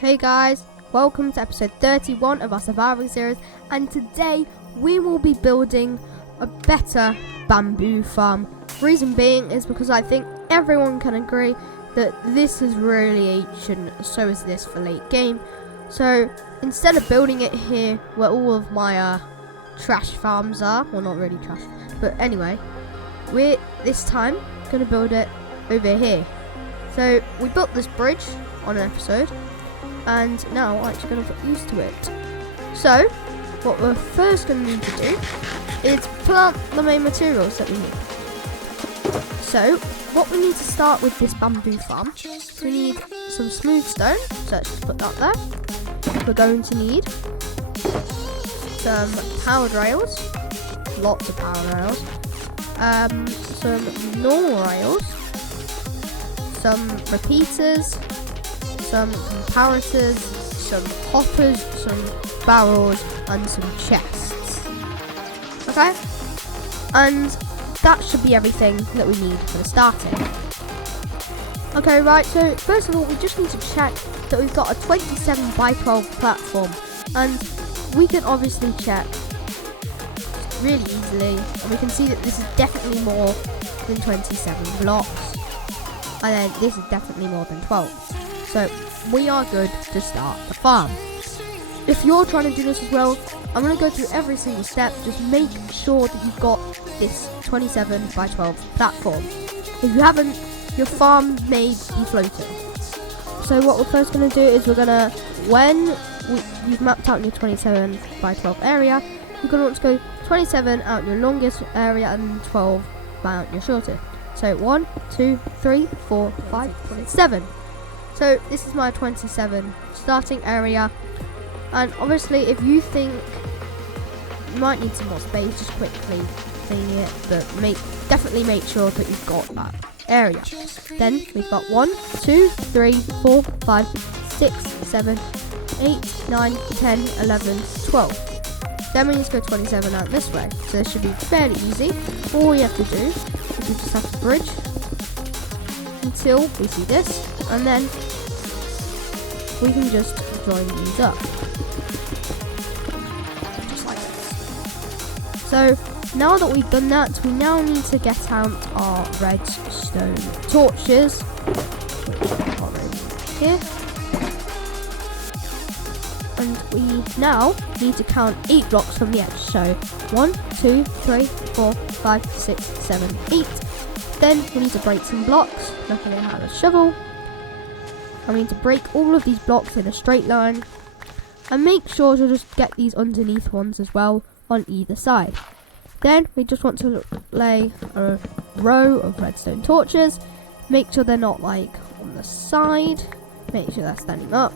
Hey guys, welcome to episode 31 of our surviving series, and today we will be building a better bamboo farm. Reason being is because I think everyone can agree that this is really ancient, so is this for late game. So instead of building it here where all of my trash farms are, well not really trash, but anyway, we're this time going to build it over here. So we built this bridge on an episode, and now I'm actually going to get used to it. So what we're first going to need to do is plant the main materials that we need. So what we need to start with this bamboo farm, so we need some smooth stone, so let's just put that there. We're going to need some powered rails, lots of powered rails, some normal rails, some repeaters, some comparators, some hoppers, some barrels, and some chests. Okay? And that should be everything that we need for the starting. Okay, right, so first of all, we just need to check that we've got a 27 by 12 platform. And we can obviously check really easily, and we can see that this is definitely more than 27 blocks. And then this is definitely more than 12. So we are good to start the farm. If you're trying to do this as well, I'm going to go through every single step. Just make sure that you've got this 27 by 12 platform. If you haven't, your farm may be floating. So what we're first going to do is we're going to, when you've mapped out your 27 by 12 area, you're going to want to go 27 out your longest area and 12 out your shortest. So 1, 2, 3, 4, 5, 27. So this is my 27 starting area, and obviously if you think you might need some more space, just quickly clean it, but definitely make sure that you've got that area. Then we've got 1, 2, 3, 4, 5, 6, 7, 8, 9, 10, 11, 12. Then we need to go 27 out this way, so this should be fairly easy. All we have to do is we just have to bridge until we see this, and then we can just join these up, just like this. So now that we've done that, we now need to get out our redstone torches. Here, and we now need to count 8 blocks from the edge. So 1, 2, 3, 4, 5, 6, 7, 8. Then we need to break some blocks. Luckily I have a shovel. I need to break all of these blocks in a straight line, and make sure to just get these underneath ones as well on either side. Then we just want to lay a row of redstone torches. Make sure they're not like on the side, make sure they're standing up.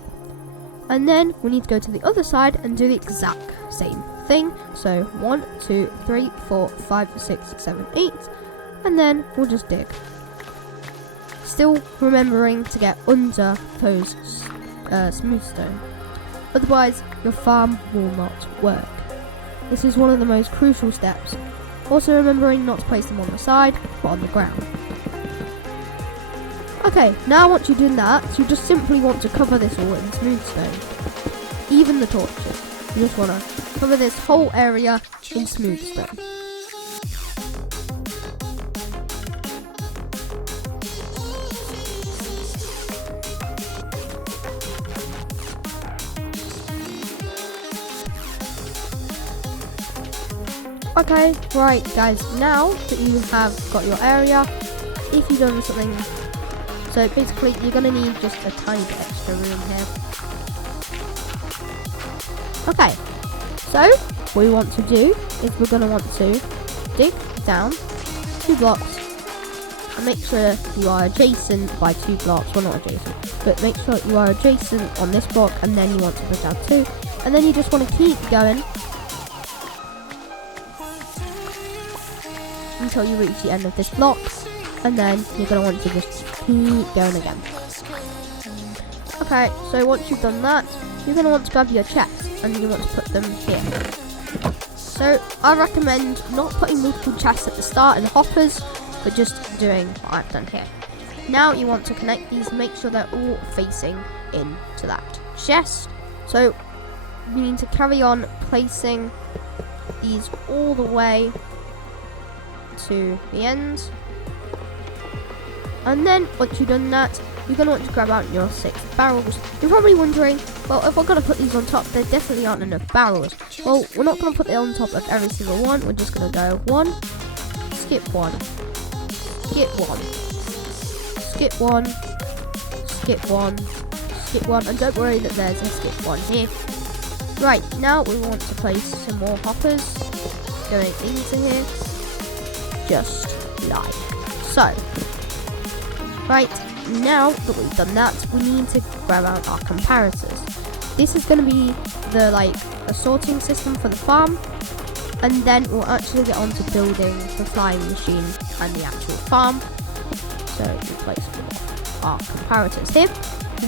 And then we need to go to the other side and do the exact same thing. So 1, 2, 3, 4, 5, 6, 7, 8. And then we'll just dig. Still remembering to get under those smooth stone. Otherwise, your farm will not work. This is one of the most crucial steps. Also remembering not to place them on the side, but on the ground. Okay, now once you've done that, you just simply want to cover this all in smooth stone. Even the torches. You just want to cover this whole area in smooth stone. Okay, right guys, now that you have got your area, if you've done something, so basically you're going to need just a tiny bit extra room here. Okay, so what we want to do is we're going to want to dig down 2 blocks and make sure you are adjacent by 2 blocks, well not adjacent, but make sure you are adjacent on this block, and then you want to put down 2, and then you just want to keep going until you reach the end of this block, and then you're going to want to just keep going again. Okay, so once you've done that, you're going to want to grab your chests, and you want to put them here. So I recommend not putting multiple chests at the start in hoppers, but just doing what I've done here. Now you want to connect these, make sure they're all facing into that chest. So we need to carry on placing these all the way to the end. And then once you've done that, you're going to want to grab out your 6 barrels. You're probably wondering, well, if we're going to put these on top, there definitely aren't enough barrels. Well, we're not going to put it on top of every single one. We're just going to go 1, skip 1, skip 1, skip 1, skip 1, skip 1, and don't worry that there's a skip 1 here. Right, now we want to place some more hoppers going into here, just like so. Right, now that we've done that, we need to grab out our comparators. This is going to be a sorting system for the farm, and then we'll actually get on to building the flying machine and the actual farm. So we'll place our comparators here.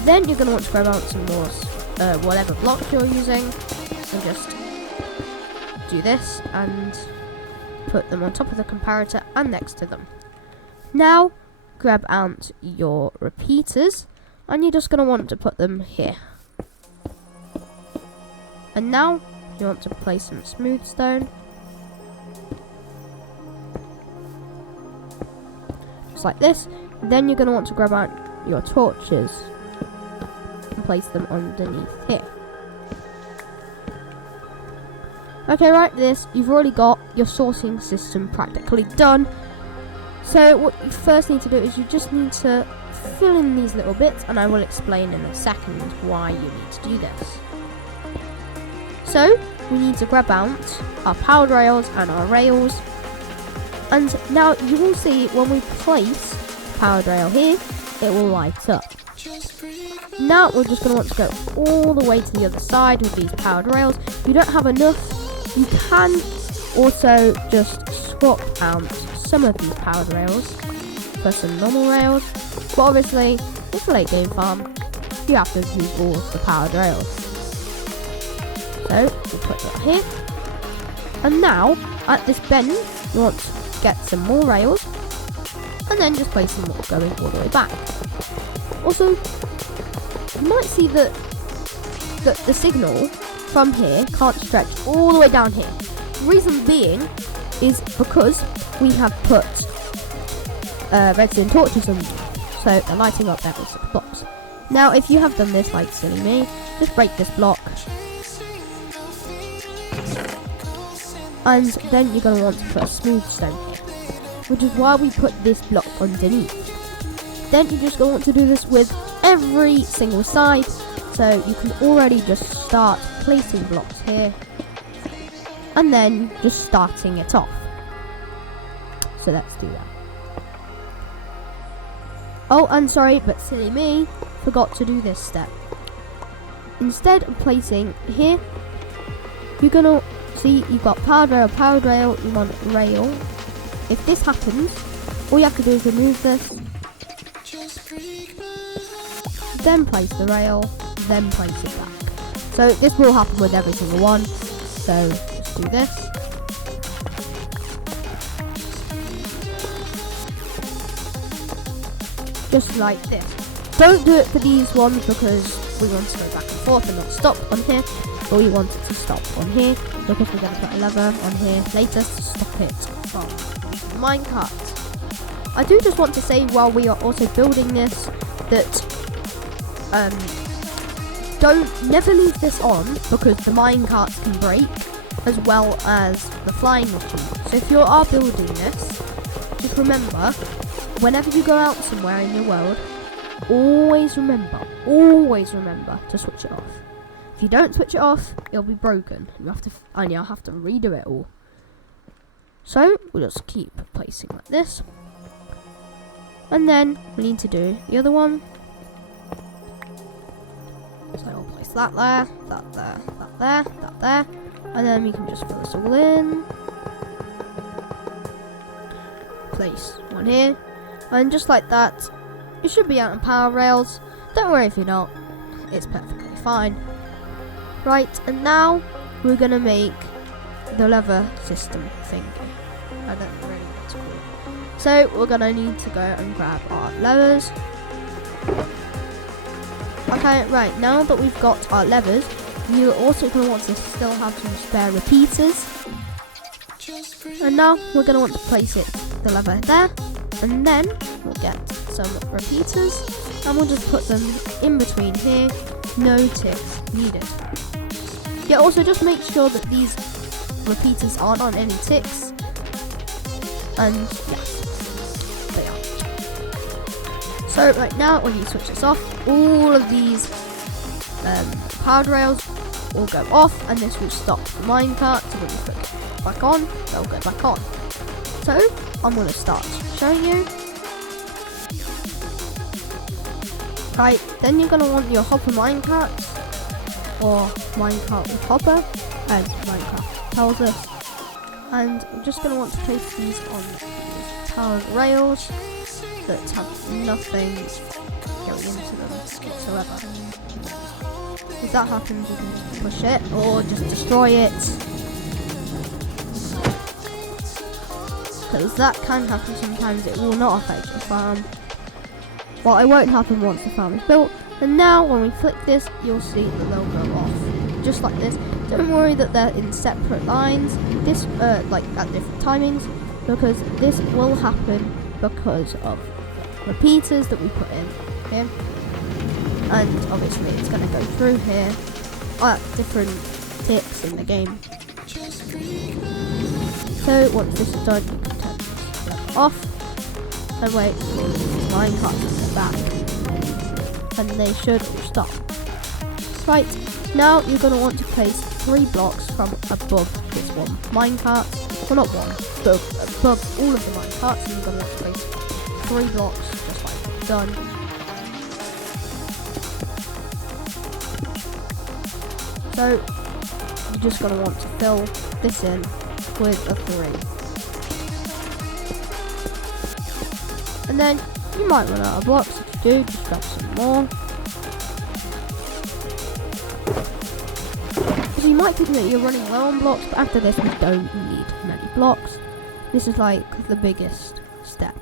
Then you're going to want to grab out some more whatever blocks you're using, and just do this and put them on top of the comparator and next to them. Now grab out your repeaters, and you're just going to want to put them here. And now you want to place some smooth stone, just like this. Then you're going to want to grab out your torches and place them underneath here. Okay, right, you've already got your sorting system practically done. So what you first need to do is you just need to fill in these little bits, and I will explain in a second why you need to do this. So we need to grab out our powered rails and our rails, and now you will see when we place powered rail here, it will light up. Now we're just going to want to go all the way to the other side with these powered rails. If you don't have enough, you can also just swap out some of these powered rails for some normal rails, but obviously it's a late game farm, you have to use all of the powered rails. So we'll put that here, and now at this bend you want to get some more rails, and then just place them going all the way back. Also, you might see that the signal from here can't stretch all the way down here. The reason being is because we have put redstone torches on them, so they're lighting up every 6 blocks. Now if you have done this like silly me, just break this block, and then you're going to want to put a smooth stone here, which is why we put this block underneath. Then you're just going to want to do this with every single side, so you can already just start placing blocks here, and then just starting it off. So let's do that. Oh, and sorry, but silly me, forgot to do this step. Instead of placing here, you're gonna see you've got powered rail, you want rail. If this happens, all you have to do is remove this, then place the rail, then place it back. So this will happen with every single one. So just do this. Just like this. Don't do it for these ones because we want to go back and forth and not stop on here. But we want it to stop on here because we're going to put a lever on here later to stop it from using the minecart. I do just want to say while we are also building this that never leave this on because the minecarts can break as well as the flying machine. So if you are building this, just remember, whenever you go out somewhere in your world, always remember to switch it off. If you don't switch it off, it'll be broken. You'll have to redo it all. So we'll just keep placing like this, and then we need to do the other one. So I'll place that there, that there, that there, that there, and then we can just fill this all in. Place one here, and just like that, you should be out on power rails. Don't worry if you're not, it's perfectly fine. Right, and now we're gonna make the lever system thing. I don't really know what to call it. So we're gonna need to go and grab our levers. Okay, right, now that we've got our levers, you're also going to want to still have some spare repeaters. And now we're going to want to place the lever there, and then we'll get some repeaters, and we'll just put them in between here, no ticks needed. Yeah, also just make sure that these repeaters aren't on any ticks, and yes, they are. So right now, when you switch this off, all of these powered rails will go off, and this will stop the minecart. So when you flick it back on, they'll go back on. So I'm going to start showing you. Right, then you're going to want your hopper minecarts, or minecart with hopper, as Minecraft tells us. And I'm just going to want to place these on these powered rails that have nothing going into them whatsoever. If that happens, you can push it or just destroy it, because that can happen sometimes. It will not affect your farm, but it won't happen once the farm is built. And now when we flick this, you'll see that they'll go off just like this. Don't worry that they're in separate lines, this like at different timings, because this will happen because of repeaters that we put in here, and obviously it's going to go through here at different ticks in the game. So once this is done, you can turn this off and wait for the minecart to go back, and they should all stop. Right, now you're going to want to place 3 blocks from above this one minecart, well not one, but above all of the minecarts, and you're going to want to place 3 blocks just like we've done. So you're just going to want to fill this in with a 3. And then you might run out of blocks. If you do, just grab some more. So you might think that you're running low on blocks, but after this we don't need many blocks. This is like the biggest step,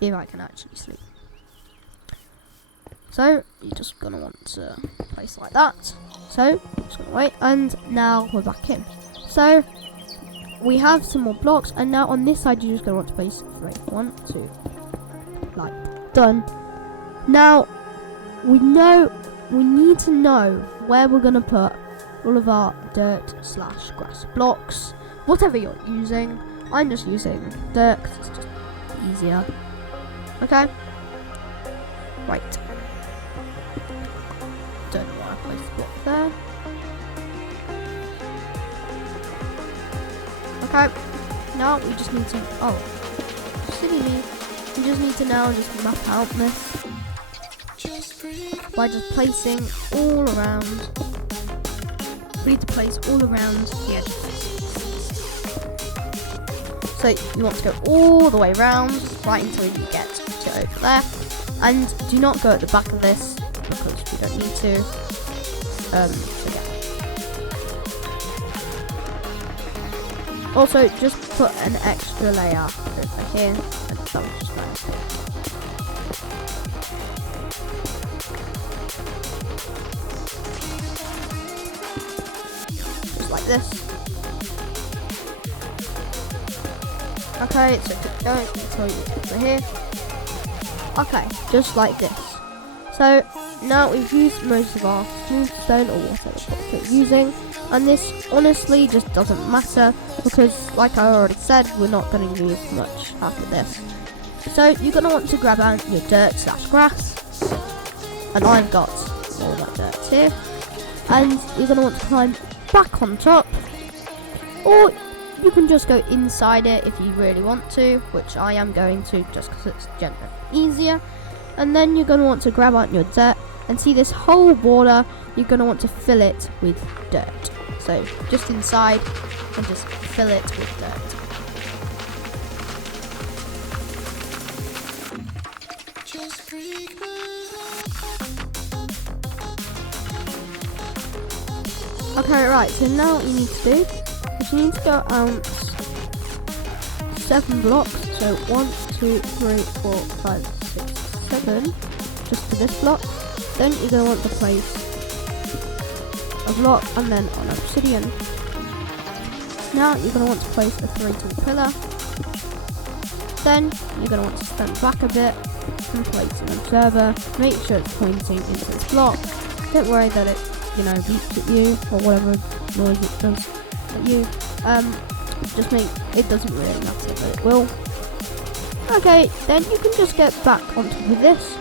if I can actually sleep. So you're just going to want to place like that. So just going to wait, and now we're back in. So we have some more blocks, and now on this side you're just going to want to place 3. 1, 2, like done. Now we need to know where we're going to put all of our dirt/grass blocks, whatever you're using. I'm just using dirt because it's just easier. Okay, right, don't know why I placed the block there. Okay, now we just need to, silly me, we just need to now just map out this by just placing all around. We need to place all around the edges. So you want to go all the way around, right until you get to over there. And do not go at the back of this, because we don't need to. So yeah. Also, just put an extra layer over here, and that was just nice. Like this. Okay, so keep going until you get over here. Okay, just like this. So now we've used most of our smooth stone or whatever we're using, and this honestly just doesn't matter because, like I already said, we're not going to use much after this. So you're going to want to grab out your dirt/grass, and I've got all that dirt here, and you're going to want to climb back on top, or you can just go inside it if you really want to, which I am going to just because it's generally easier. And then you're going to want to grab out your dirt, and see this whole border, you're going to want to fill it with dirt. So just inside, and just fill it with dirt. Okay, right, so now what you need to do is you need to go out 7 blocks, so 1, 2, 3, 4, 5, 6, 7, just to this block, then you're going to want to place a block and then an obsidian. Now you're going to want to place a 3-tool pillar. Then you're going to want to stand back a bit and place an observer. Make sure it's pointing into this block. Don't worry that it, beeps at you or whatever noise it does at you. Just make it doesn't really matter, but it will. Okay, then you can just get back on top of this.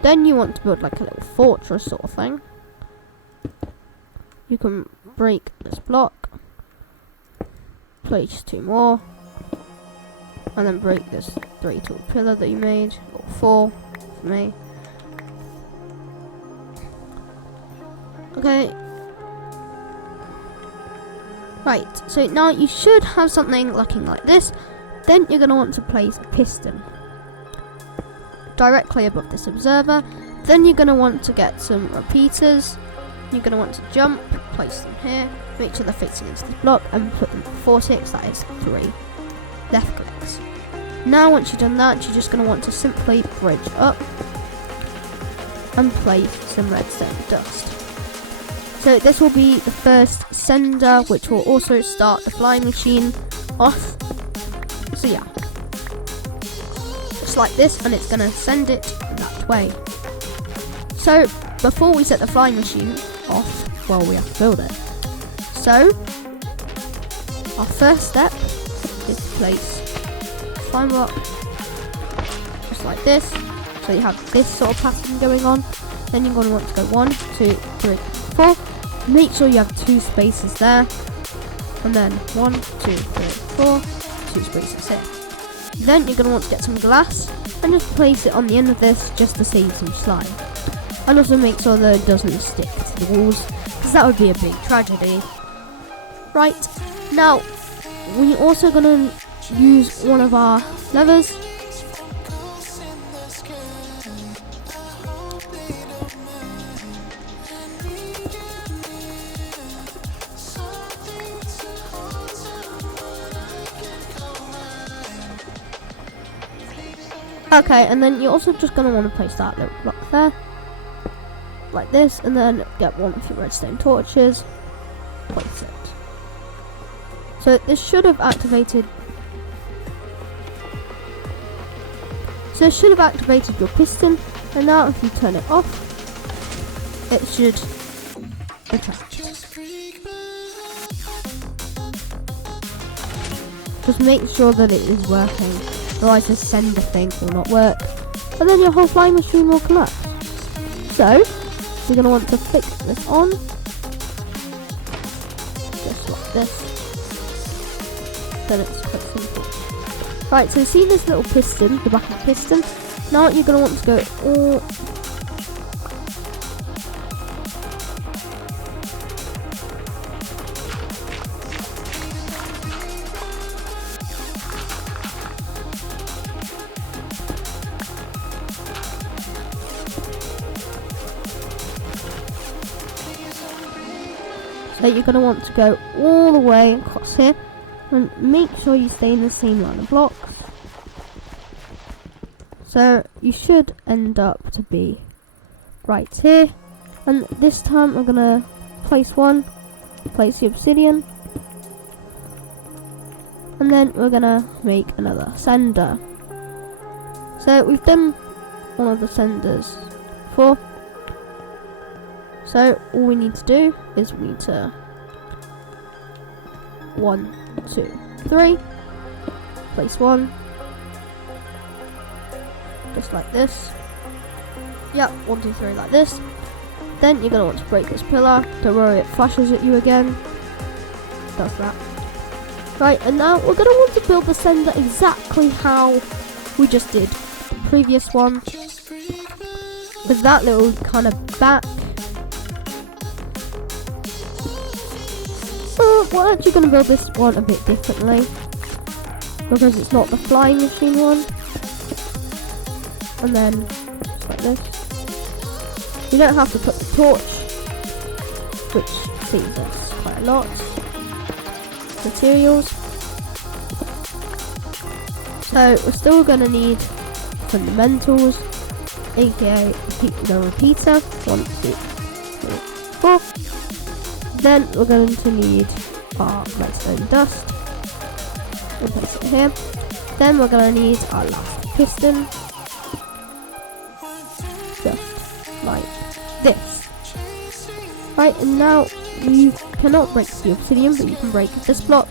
Then you want to build like a little fortress sort of thing. You can break this block, place 2 more, and then break this 3-tool pillar that you made, or 4 for me. Okay. Right, so now you should have something looking like this. Then you're going to want to place a piston directly above this observer. Then you're going to want to get some repeaters. You're going to want to jump, place them here, make sure they're fixing into this block, and put them at 4 ticks, that is 3 left clicks. Now once you've done that, you're just going to want to simply bridge up and place some redstone dust. So this will be the first sender, which will also start the flying machine off. So yeah, just like this, and it's going to send it that way. So before we set the flying machine off, well, we have to build it. So our first step is to place flying block just like this. So you have this sort of pattern going on. Then you're going to want to go 1, 2, 3, 4. Make sure you have 2 spaces there, and then 1, 2, 3, 4, 2 spaces here. Then you're going to want to get some glass and just place it on the end of this just to save some slime. And also make sure that it doesn't stick to the walls, because that would be a big tragedy. Right, now we're also going to use one of our levers. Okay, and then you're also just going to want to place that little block there, like this, and then get one of your redstone torches, place it. So this should have activated. So it should have activated your piston, and now if you turn it off, it should attract. Just make sure that it is working. Otherwise the sender thing will not work, and then your whole flying machine will collapse. So you're going to want to fix this on, just like this. Then it's quite simple. Right, so see this little piston, the back of the piston. Now you're going to want to go all So you're going to want to go all the way across here and make sure you stay in the same line of blocks. So you should end up to be right here, and this time I'm going to place one, place the obsidian, and then we're going to make another sender. So we've done one of the senders before. So all we need to do is we need to 1, 2, 3, place one, just like this. Yep, 1, 2, 3 like this. Then you're going to want to break this pillar. Don't worry, it flashes at you again. Does that. Right, and now we're going to want to build the sender exactly how we just did the previous one, with that little kind of back. We're actually going to build this one a bit differently, because it's not the flying machine one. And then, just like this. You don't have to put the torch, which saves us quite a lot. Materials. So we're still going to need fundamentals. aka the repeater. 1, 2, 3, 4. Then we're going to need our redstone dust. We'll place it here. Then we're going to need our last piston. Just like this. Right, and now you cannot break the obsidian, but you can break this block.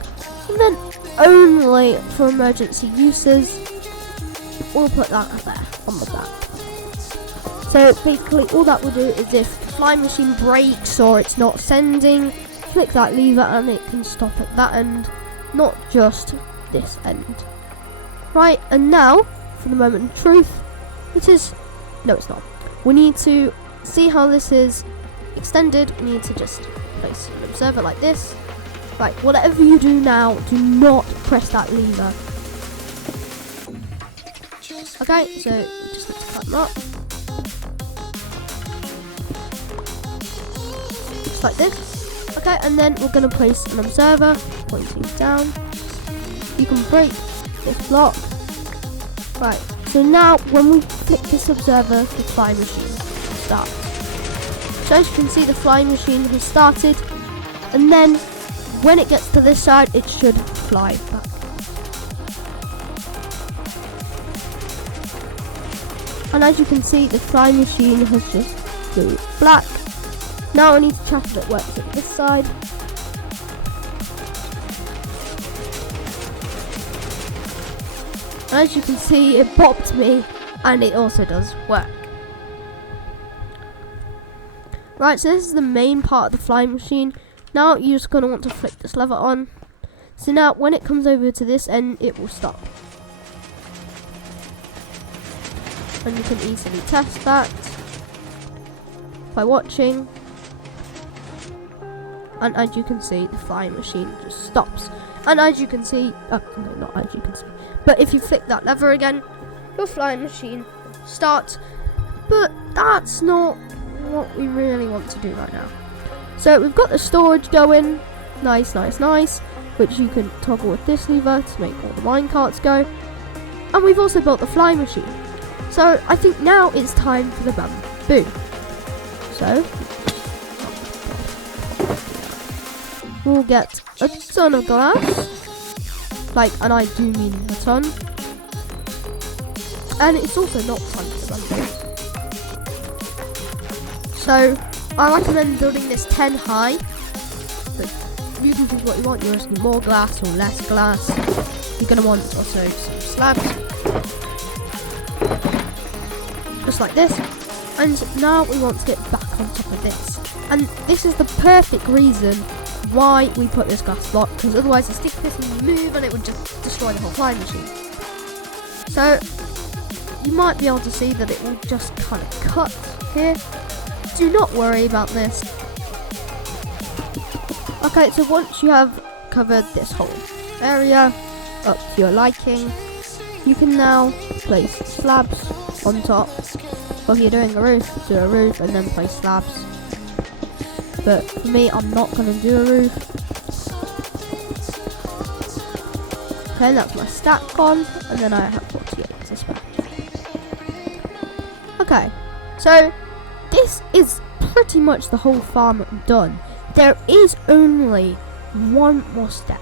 And then only for emergency uses, we'll put that there on the back. So basically all that will do is if the flying machine breaks or it's not sending, click that lever and it can stop at that end, not just this end. Right, and now, for the moment of truth, no it's not. We need to see how this is extended. We need to just place an observer like this. Right, whatever you do now, do not press that lever. Okay, so we just need to cut them up. Just like this. Okay, and then we're going to place an observer pointing down. You can break this block. Right, so now when we flick this observer, the flying machine starts. So as you can see, the flying machine has started, and then when it gets to this side, it should fly back. And as you can see, the flying machine has just flew black. Now I need to check if it works at this side. And as you can see, it popped me, and it also does work. Right, so this is the main part of the flying machine. Now you're just going to want to flick this lever on. So now when it comes over to this end, it will stop. And you can easily test that by watching. And as you can see, the flying machine just stops. And as you can see, no, not as you can see, but if you flick that lever again, your flying machine will start. But that's not what we really want to do right now. So we've got the storage going, nice, which you can toggle with this lever to make all the minecarts go. And we've also built the flying machine. So I think now it's time for the bamboo. So we'll get a ton of glass, and I do mean a ton. And it's also not time for bamboo. So I recommend building this 10 high. But you can choose what you want. You're just need more glass or less glass. You're going to want also some slabs. Just like this. And now we want to get back on top of this. And this is the perfect reason why we put this glass block, because otherwise the sticky piston will move and it would just destroy the whole flying machine. So you might be able to see that it will just kind of cut here. Do not worry about this. Okay, so once you have covered this whole area up to your liking, you can now place slabs on top. Or if you're doing a roof, do a roof and then place slabs. But for me, I'm not going to do a roof. Okay, that's my stack gone, and then I have 48 to spare. Okay, so this is pretty much the whole farm done. There is only one more step,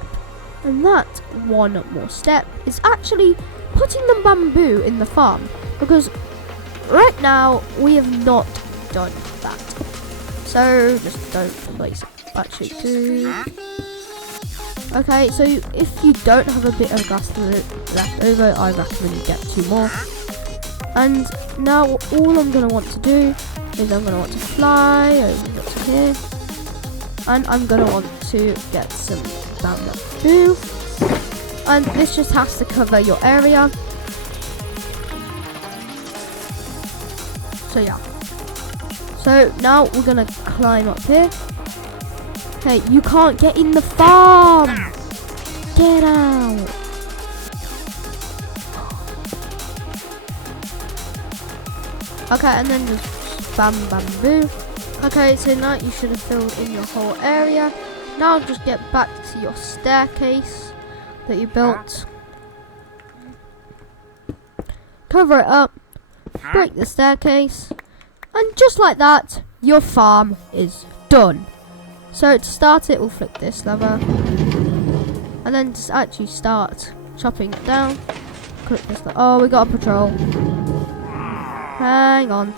and that one more step is actually putting the bamboo in the farm, because right now we have not done that. So just don't place it. Actually, do. Okay, so if you don't have a bit of glass left over, I recommend you get 2 more. And now all I'm going to want to do is I'm going to want to fly over to here. And I'm going to want to get some bamboo. And this just has to cover your area. So yeah. So now we're going to climb up here. Hey, you can't get in the farm! Get out! Okay, and then just bamboo. Okay, so now you should have filled in your whole area. Now just get back to your staircase that you built. Cover it up. break the staircase, and just like that, your farm is done. So to start it, we'll flick this lever, and then just actually start chopping it down. Click this lever. Oh, we got a patrol. Hang on.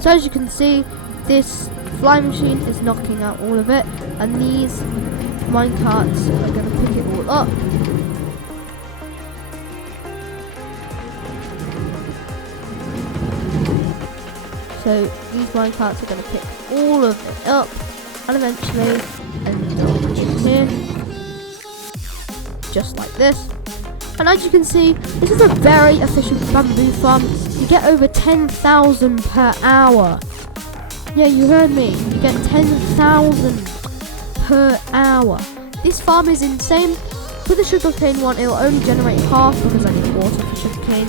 So as you can see, this flying machine is knocking out all of it, and these minecarts are going to pick it all up. So these minecarts are going to pick all of it up, and eventually end up here, just like this. And as you can see, this is a very efficient bamboo farm. You get over 10,000 per hour. Yeah, you heard me. You get 10,000 per hour. This farm is insane. For the sugarcane one, it'll only generate half because I need water for sugarcane.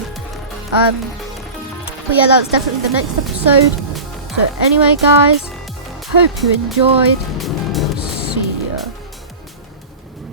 But yeah, that's definitely the next episode. So anyway, guys, hope you enjoyed. See ya.